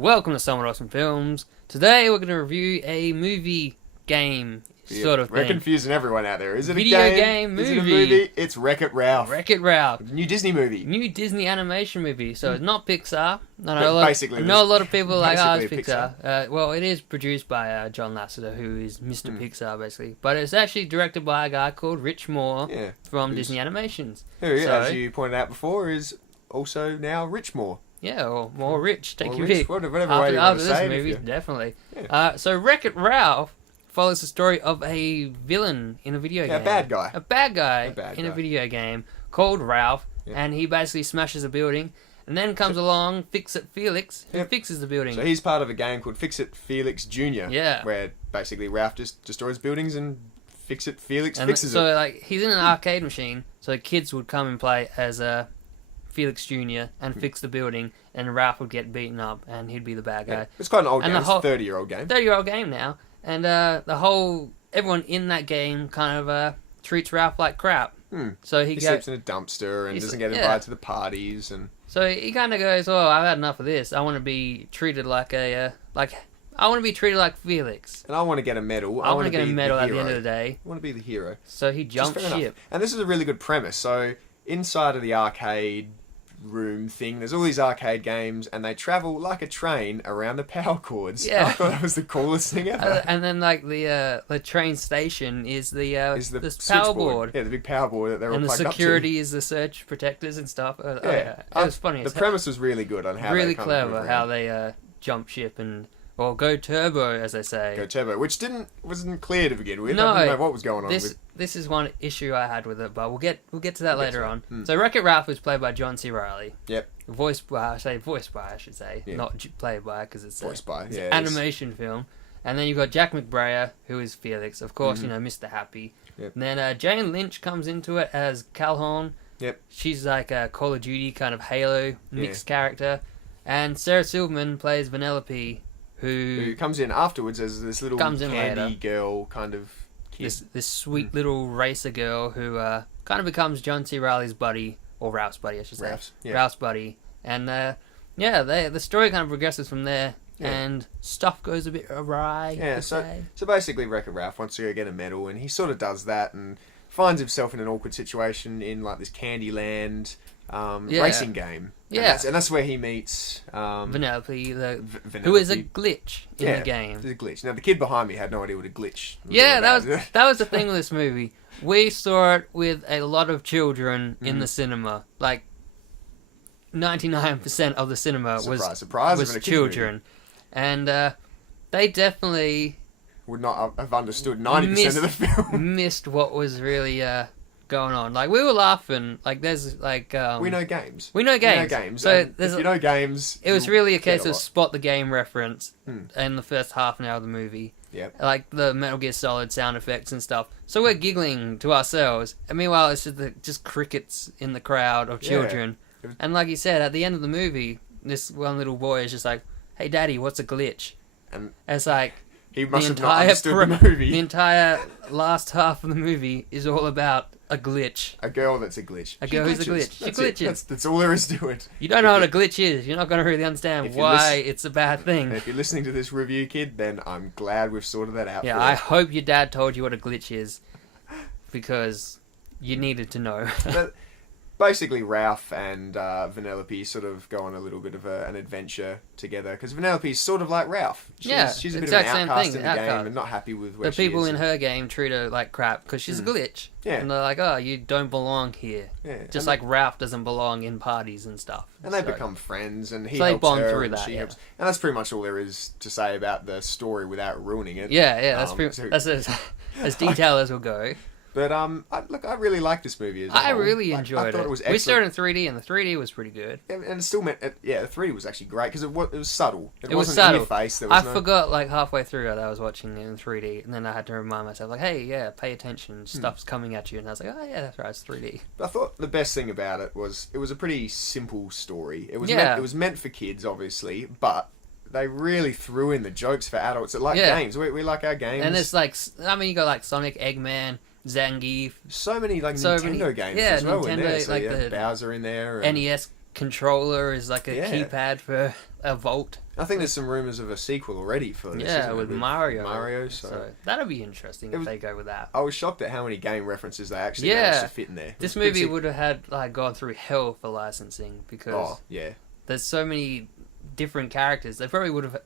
Welcome to Someone Awesome Films. Today we're going to review a movie game sort of We're thing. confusing everyone out there. Is it Video a game Is it a movie. movie? It's Wreck-It Ralph. Wreck-It Ralph. New Disney movie. New Disney animation movie. So it's not Pixar. Basically, I know a lot of people are like, oh, it's basically Pixar. Well, it is produced by John Lasseter, who is Mr. Pixar, basically. But it's actually directed by a guy called Rich Moore from Disney Animations. Who, as you pointed out before, is also now Rich Moore. Yeah, or more rich. Take your rich, pick. whatever way you want to say it. Movie, definitely. Yeah. So Wreck-It Ralph follows the story of a villain in a video game. A bad guy. A bad guy in a video game called Ralph, Yeah. and he basically smashes a building, and then comes along Fix-It Felix, who fixes the building. So he's part of a game called Fix-It Felix Jr. Yeah. Where basically Ralph just destroys buildings and Fix-It Felix fixes so, it. like, he's in an arcade machine, so kids would come and play as Felix Jr. and fix the building, and Ralph would get beaten up, and he'd be the bad guy. Yeah. It's quite an old And game. the whole- It's a 30-year-old game. 30-year-old game now, and everyone in that game kind of treats Ralph like crap. So he sleeps in a dumpster and doesn't get invited to the parties, and so he kind of goes, "Oh, I've had enough of this. I want to be treated like I want to be treated like Felix. I want to get a medal. I want to get a be medal the at the hero. end of the day." I want to be the hero. So he jumps ship. And this is a really good premise. So inside of the arcade room thing, there's all these arcade games, and they travel like a train around the power cords. Yeah. I thought that was the coolest thing ever. And then like the train station is the power board. Yeah, the big power board that they're all And the plugged security is the surge protectors and stuff. It was funny. The premise was really good on how really they kind of move clever around. how they jump ship or go turbo, as they say. Go turbo, which wasn't clear to begin with. No, I didn't know what was going on. This is one issue I had with it, but we'll get to that later on. So Wreck-It Ralph was played by John C. Reilly. Yep. Voiced by, I should say, not played by, because it's Voiced by, an animation film. And then you've got Jack McBrayer, who is Felix, of course, Mr. Happy. Yep. And then Jane Lynch comes into it as Calhoun. Yep. She's like a Call of Duty kind of Halo mixed character. And Sarah Silverman plays Vanellope, who comes in afterwards as this little candy girl kind of kid. This sweet little racer girl who kind of becomes John C. Reilly's buddy, or Ralph's buddy, I should say. Ralph's buddy. And the story kind of progresses from there, and stuff goes a bit awry. Yeah, so basically Wreck-It Ralph wants to go get a medal, and he sort of does that and finds himself in an awkward situation in like this Candyland racing game. Yeah. And that's where he meets Vanellope, who is a glitch in the game. There's a glitch. Now the kid behind me had no idea what a glitch was. Yeah, that was the thing with this movie. We saw it with a lot of children in the cinema. Like 99% of the cinema was children, and they definitely would not have understood 90% of the film. Missed what was really going on. Like, we were laughing. Like, there's like we know games. We know games. So if you know games, it was really a case of spot the game reference in the first half an hour of the movie. Yep. Like the Metal Gear Solid sound effects and stuff. So we're giggling to ourselves, and meanwhile it's just crickets in the crowd of children. Yeah. And like you said, at the end of the movie, this one little boy is just like, "Hey, Daddy, what's a glitch?" And it's like he must have not understood the movie. The entire last half of the movie is all about a glitch. A girl that's a glitch. A girl who's a glitch. She glitches. That's all there is to it. You don't know what a glitch is. You're not going to really understand why it's a bad thing. If you're listening to this review, kid, then I'm glad we've sorted that out. Yeah, I hope your dad told you what a glitch is, because you needed to know. But basically, Ralph and Vanellope sort of go on a little bit of an adventure together, because Vanellope's sort of like Ralph. She's a bit of an outcast in the game and not happy with where she is. The people in her game treat her like crap because she's a glitch. Yeah. And they're like, "Oh, you don't belong here." Yeah. Just like Ralph doesn't belong in parties and stuff. And they become friends, and he helps her, through and that, she helps. And that's pretty much all there is to say about the story without ruining it. Yeah, that's as detailed as we'll go. But I really liked this movie as well. I really enjoyed it. It was excellent. We saw it in 3D, and the 3D was pretty good. And it still meant, the 3D was actually great because it was subtle. It was wasn't subtle. in your face. I forgot like halfway through that I was watching it in 3D, and then I had to remind myself, like, "Hey, pay attention. Stuff's coming at you." And I was like, "Oh yeah, that's right, it's 3D." But I thought the best thing about it was a pretty simple story. It was meant for kids, obviously, but they really threw in the jokes for adults that like games. We like our games. And it's like, you got like Sonic, Eggman, Zangief. So many Nintendo games as well in there. So, like the Bowser in there. NES controller is like a keypad for a Volt. I think there's some rumours of a sequel already for this. Yeah, with Mario. Mario, so that'll be interesting if they go with that. I was shocked at how many game references they actually managed to fit in there. This movie would have had gone through hell for licensing because there's so many different characters. They probably would have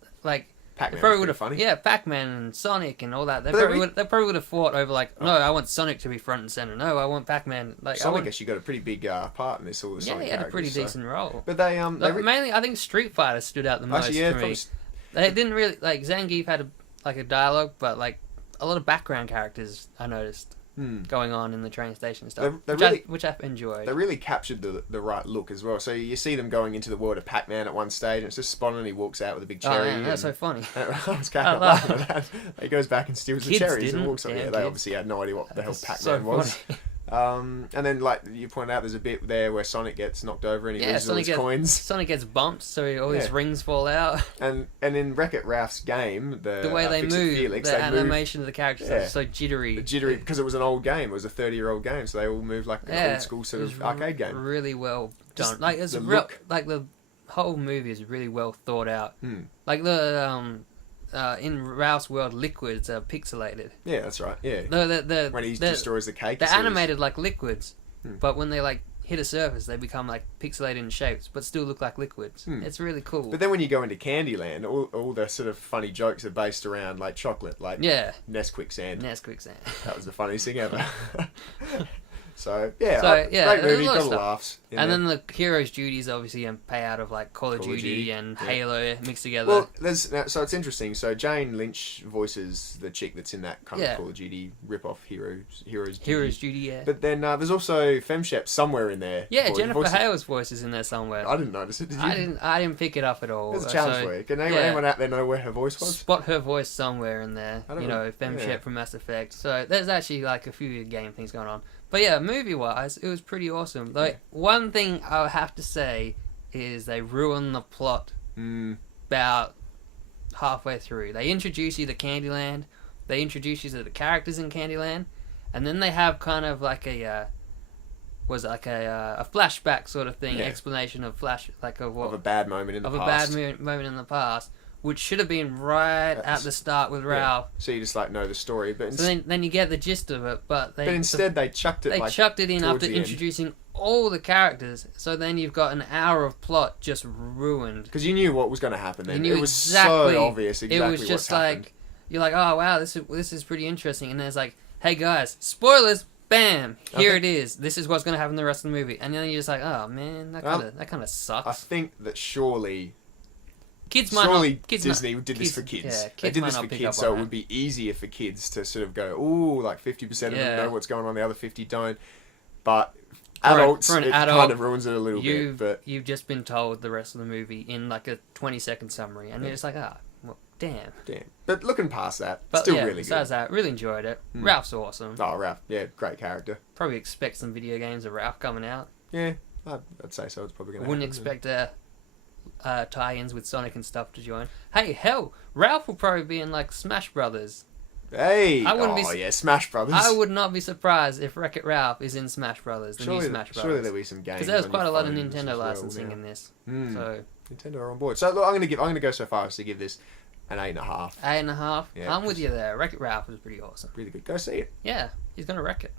Pac-Man would have funny. Yeah, Pac-Man and Sonic and all that. They probably would have fought over no, I want Sonic to be front and center. No, I want Pac-Man. Sonic actually got a pretty big part in this. All the Sonic he had a pretty decent role. But they mainly, I think Street Fighter stood out the most to me. They didn't really Zangief had a dialogue, but a lot of background characters I noticed. Going on in the train station and stuff, which I've enjoyed. They really captured the right look as well. So you see them going into the world of Pac-Man at one stage, and it's just Spawn, and he walks out with a big cherry. Oh, man, that's so funny. I was laughing at that. He goes back and steals the cherries and walks off. Yeah, they obviously had no idea what the hell Pac-Man was. And then, you pointed out, there's a bit there where Sonic gets knocked over and he loses all his coins. Sonic gets bumped, so all his rings fall out. And in Wreck-It Ralph's game, the way they move, Felix, the animation of the characters is so jittery. Jittery, because it was an old game. It was a 30-year-old game, so they all move like an old school sort of arcade game. Really well done. The whole movie is really well thought out. In Ralph's world, liquids are pixelated. Yeah, that's right. Yeah. When he destroys the cake. They're animated like liquids, but when they hit a surface, they become pixelated in shapes, but still look like liquids. It's really cool. But then when you go into Candyland, all the sort of funny jokes are based around chocolate, Nesquik sand. Nesquik sand. That was the funniest thing ever. Great movie, got laughs. Then the hero's duties obviously a payout of Call of Duty and Halo mixed together. Well, so it's interesting. So Jane Lynch voices the chick that's in that kind of Call of Duty rip-off Hero's Duty, yeah. But then there's also Femshep somewhere in there. Yeah, Jennifer Hale's voice is in there somewhere. I didn't notice it. Did you? I didn't pick it up at all. It's a challenge for you. Can anyone out there know where her voice was? Spot her voice somewhere in there. Femshep from Mass Effect. So there's actually a few game things going on. But yeah, movie-wise, it was pretty awesome. One thing I have to say is they ruined the plot about halfway through. They introduce you to Candyland, they introduce you to the characters in Candyland, and then they have kind of a flashback sort of thing, explanation of of a bad moment in the past. Moment in the past. Which should have been right at the start with Ralph. So you just know the story, but then you get the gist of it. But instead they chucked it. They chucked it in after introducing all the characters. So then you've got an hour of plot just ruined. Because you knew what was going to happen. Then it was so obvious. Exactly it was just you're oh wow, this is pretty interesting. And there's hey guys, spoilers. Bam! Here it is. This is what's going to happen the rest of the movie. And then you're just oh man, that kind of sucks. I think that surely Disney did this for kids. Yeah, they did this for kids, so it would be easier for kids to sort of go, 50% of them know what's going on, the other 50 don't. But adults, it kind of ruins it a little bit. But you've just been told the rest of the movie in a 20-second summary, and you're just well, damn. But looking past that, still really good. Besides that, really enjoyed it. Ralph's awesome. Oh, Ralph, great character. Probably expect some video games of Ralph coming out. Yeah, I'd say so. It's probably going to happen. Wouldn't expect tie-ins with Sonic and stuff to join. Hey, hell, Ralph will probably be in Smash Brothers. Hey, Smash Brothers. I would not be surprised if Wreck-It Ralph is in Smash Brothers, new Smash Brothers. Surely there'll be some games. Because there's quite a lot of Nintendo licensing in this. So Nintendo are on board. So look, I'm going to go so far as to give this an 8.5. 8.5. Yeah, I'm with you there. Wreck-It Ralph was pretty awesome. Really good. Go see it. Yeah, he's gonna wreck it.